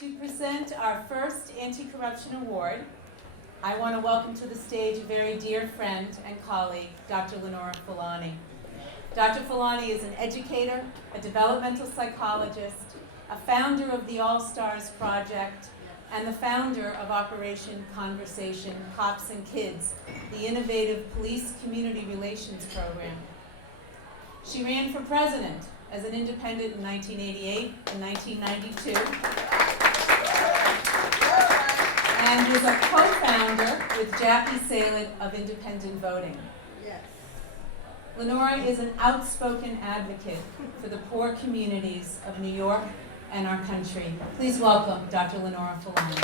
To present our first Anti-Corruption Award, I want to welcome to the stage a very dear friend and colleague, Dr. Lenora Fulani. Dr. Fulani is an educator, a developmental psychologist, a founder of the All Stars Project, and the founder of Operation Conversation Cops and Kids, the innovative police community relations program. She ran for president as an independent in 1988 and 1992, and is a co-founder with Jackie Salett of Independent Voting. Yes. Lenora is an outspoken advocate for the poor communities of New York and our country. Please welcome Dr. Lenora Fulani.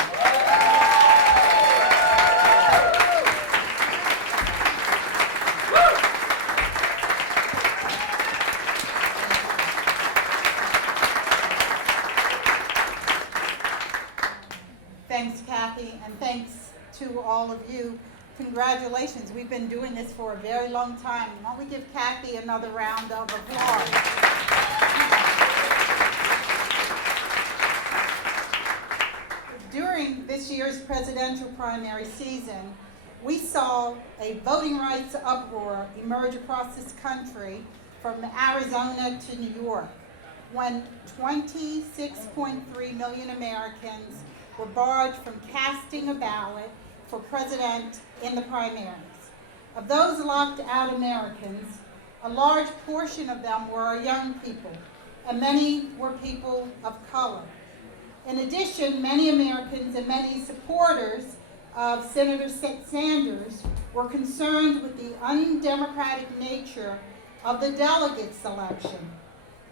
Thanks, Kathy, and thanks to all of you. Congratulations. We've been doing this for a very long time. Why don't we give Kathy another round of applause? During this year's presidential primary season, we saw a voting rights uproar emerge across this country from Arizona to New York, when 26.3 million Americans were barred from casting a ballot for president in the primaries. Of those locked out Americans, a large portion of them were young people, and many were people of color. In addition, many Americans and many supporters of Senator Sanders were concerned with the undemocratic nature of the delegate selection.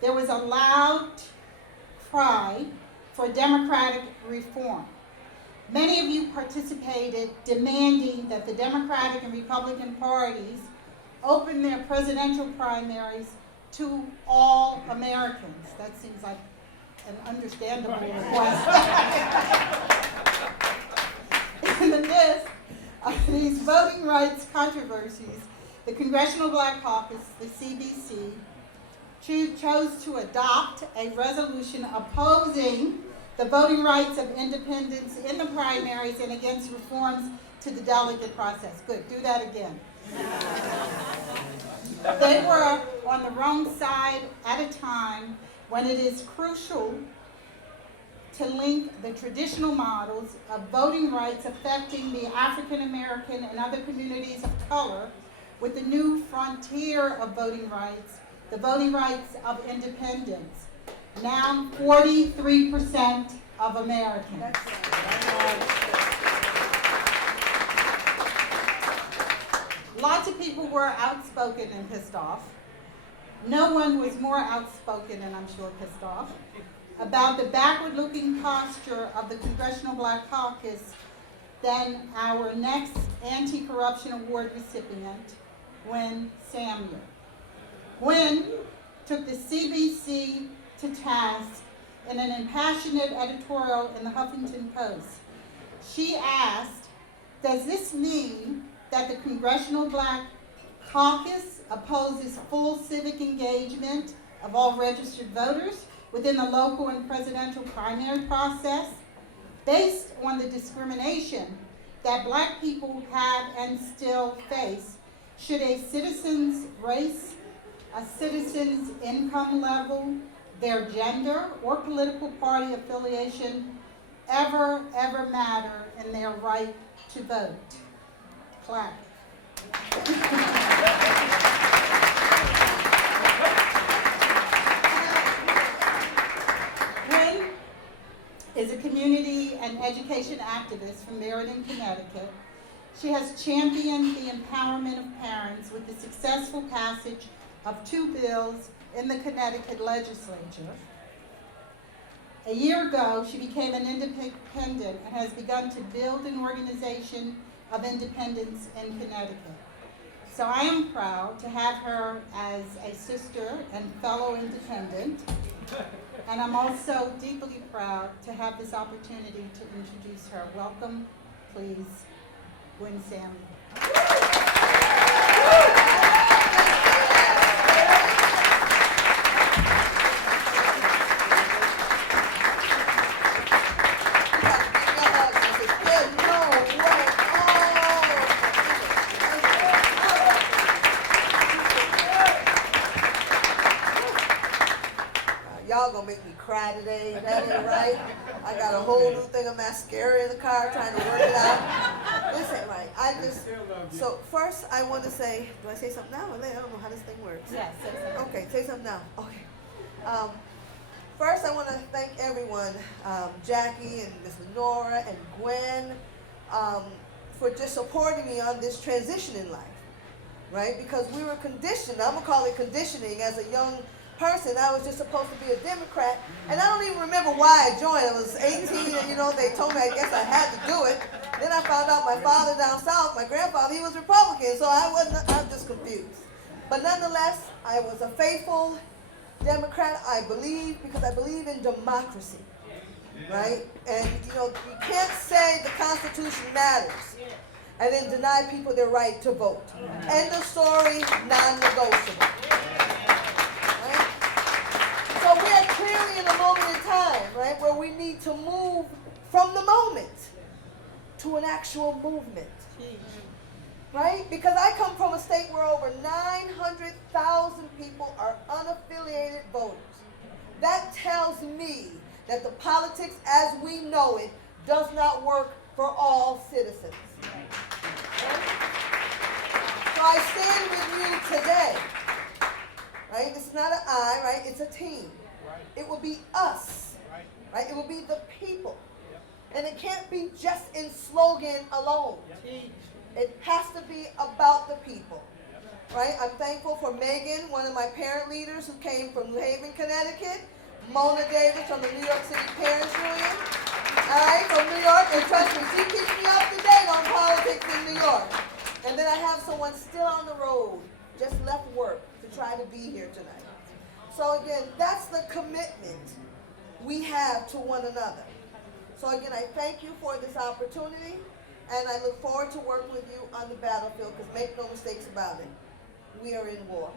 There was a loud cry for democratic reform. Many of you participated demanding that the Democratic and Republican parties open their presidential primaries to all Americans. That seems like an understandable request. In the midst of these voting rights controversies, the Congressional Black Caucus, the CBC, chose to adopt a resolution opposing the voting rights of independents in the primaries and against reforms to the delegate process. Good, do that again. They were on the wrong side at a time when it is crucial to link the traditional models of voting rights affecting the African American and other communities of color with the new frontier of voting rights, the voting rights of independents, now 43% of Americans. Lots of people were outspoken and pissed off. No one was more outspoken and I'm sure pissed off about the backward-looking posture of the Congressional Black Caucus than our next Anti-Corruption Award recipient, Gwen Samuel. Gwen took the CBC to task in an impassioned editorial in the Huffington Post. She asked, does this mean that the Congressional Black Caucus opposes full civic engagement of all registered voters within the local and presidential primary process based on the discrimination that Black people have and still face? Should a citizen's race, a citizen's income level, their gender, or political party affiliation ever matter in their right to vote? Clap. Gwen is a community and education activist from Meriden, Connecticut. She has championed the empowerment of parents with the successful passage of 2 bills in the Connecticut legislature. A year ago, she became an independent and has begun to build an organization of independents in Connecticut. So I am proud to have her as a sister and fellow independent, and I'm also deeply proud to have this opportunity to introduce her. Welcome, please, Gwen Samuel. y'all gonna make me cry today. That ain't right. I got a whole new thing of mascara in the car trying to work it out. This ain't right. So first I want to say, do I say something now or later? I don't know how this thing works. Yes, Okay, say something now. Okay. First, I want to thank everyone, Jackie and Miss Lenora and Gwen, for just supporting me on this transition in life, right? Because we were conditioned, I'm going to call it conditioning, as a young person. I was just supposed to be a Democrat, and I don't even remember why I joined. I was 18, and they told me I guess I had to do it. Then I found out my father down south, my grandfather, he was Republican, so I'm just confused. But nonetheless, I was a faithful Democrat, because I believe in democracy, right? And you can't say the Constitution matters and then deny people their right to vote. End of story, non-negotiable. Right? So we are clearly in a moment in time, right, where we need to move from the moment to an actual movement. Right? Because I come from a state where over 900,000 people are unaffiliated voters. That tells me that the politics as we know it does not work for all citizens. Right? So I stand with you today. Right? It's not an I, right? It's a team. It will be us. Right? It will be the people. And it can't be just in slogan alone. It has to be about the people, right? I'm thankful for Megan, one of my parent leaders who came from New Haven, Connecticut. Mona Davis from the New York City Parents Union, all right, from New York. And trust me, she keeps me up to date on politics in New York. And then I have someone still on the road, just left work to try to be here tonight. So again, that's the commitment we have to one another. So again, I thank you for this opportunity. And I look forward to working with you on the battlefield, because make no mistakes about it, we are in war.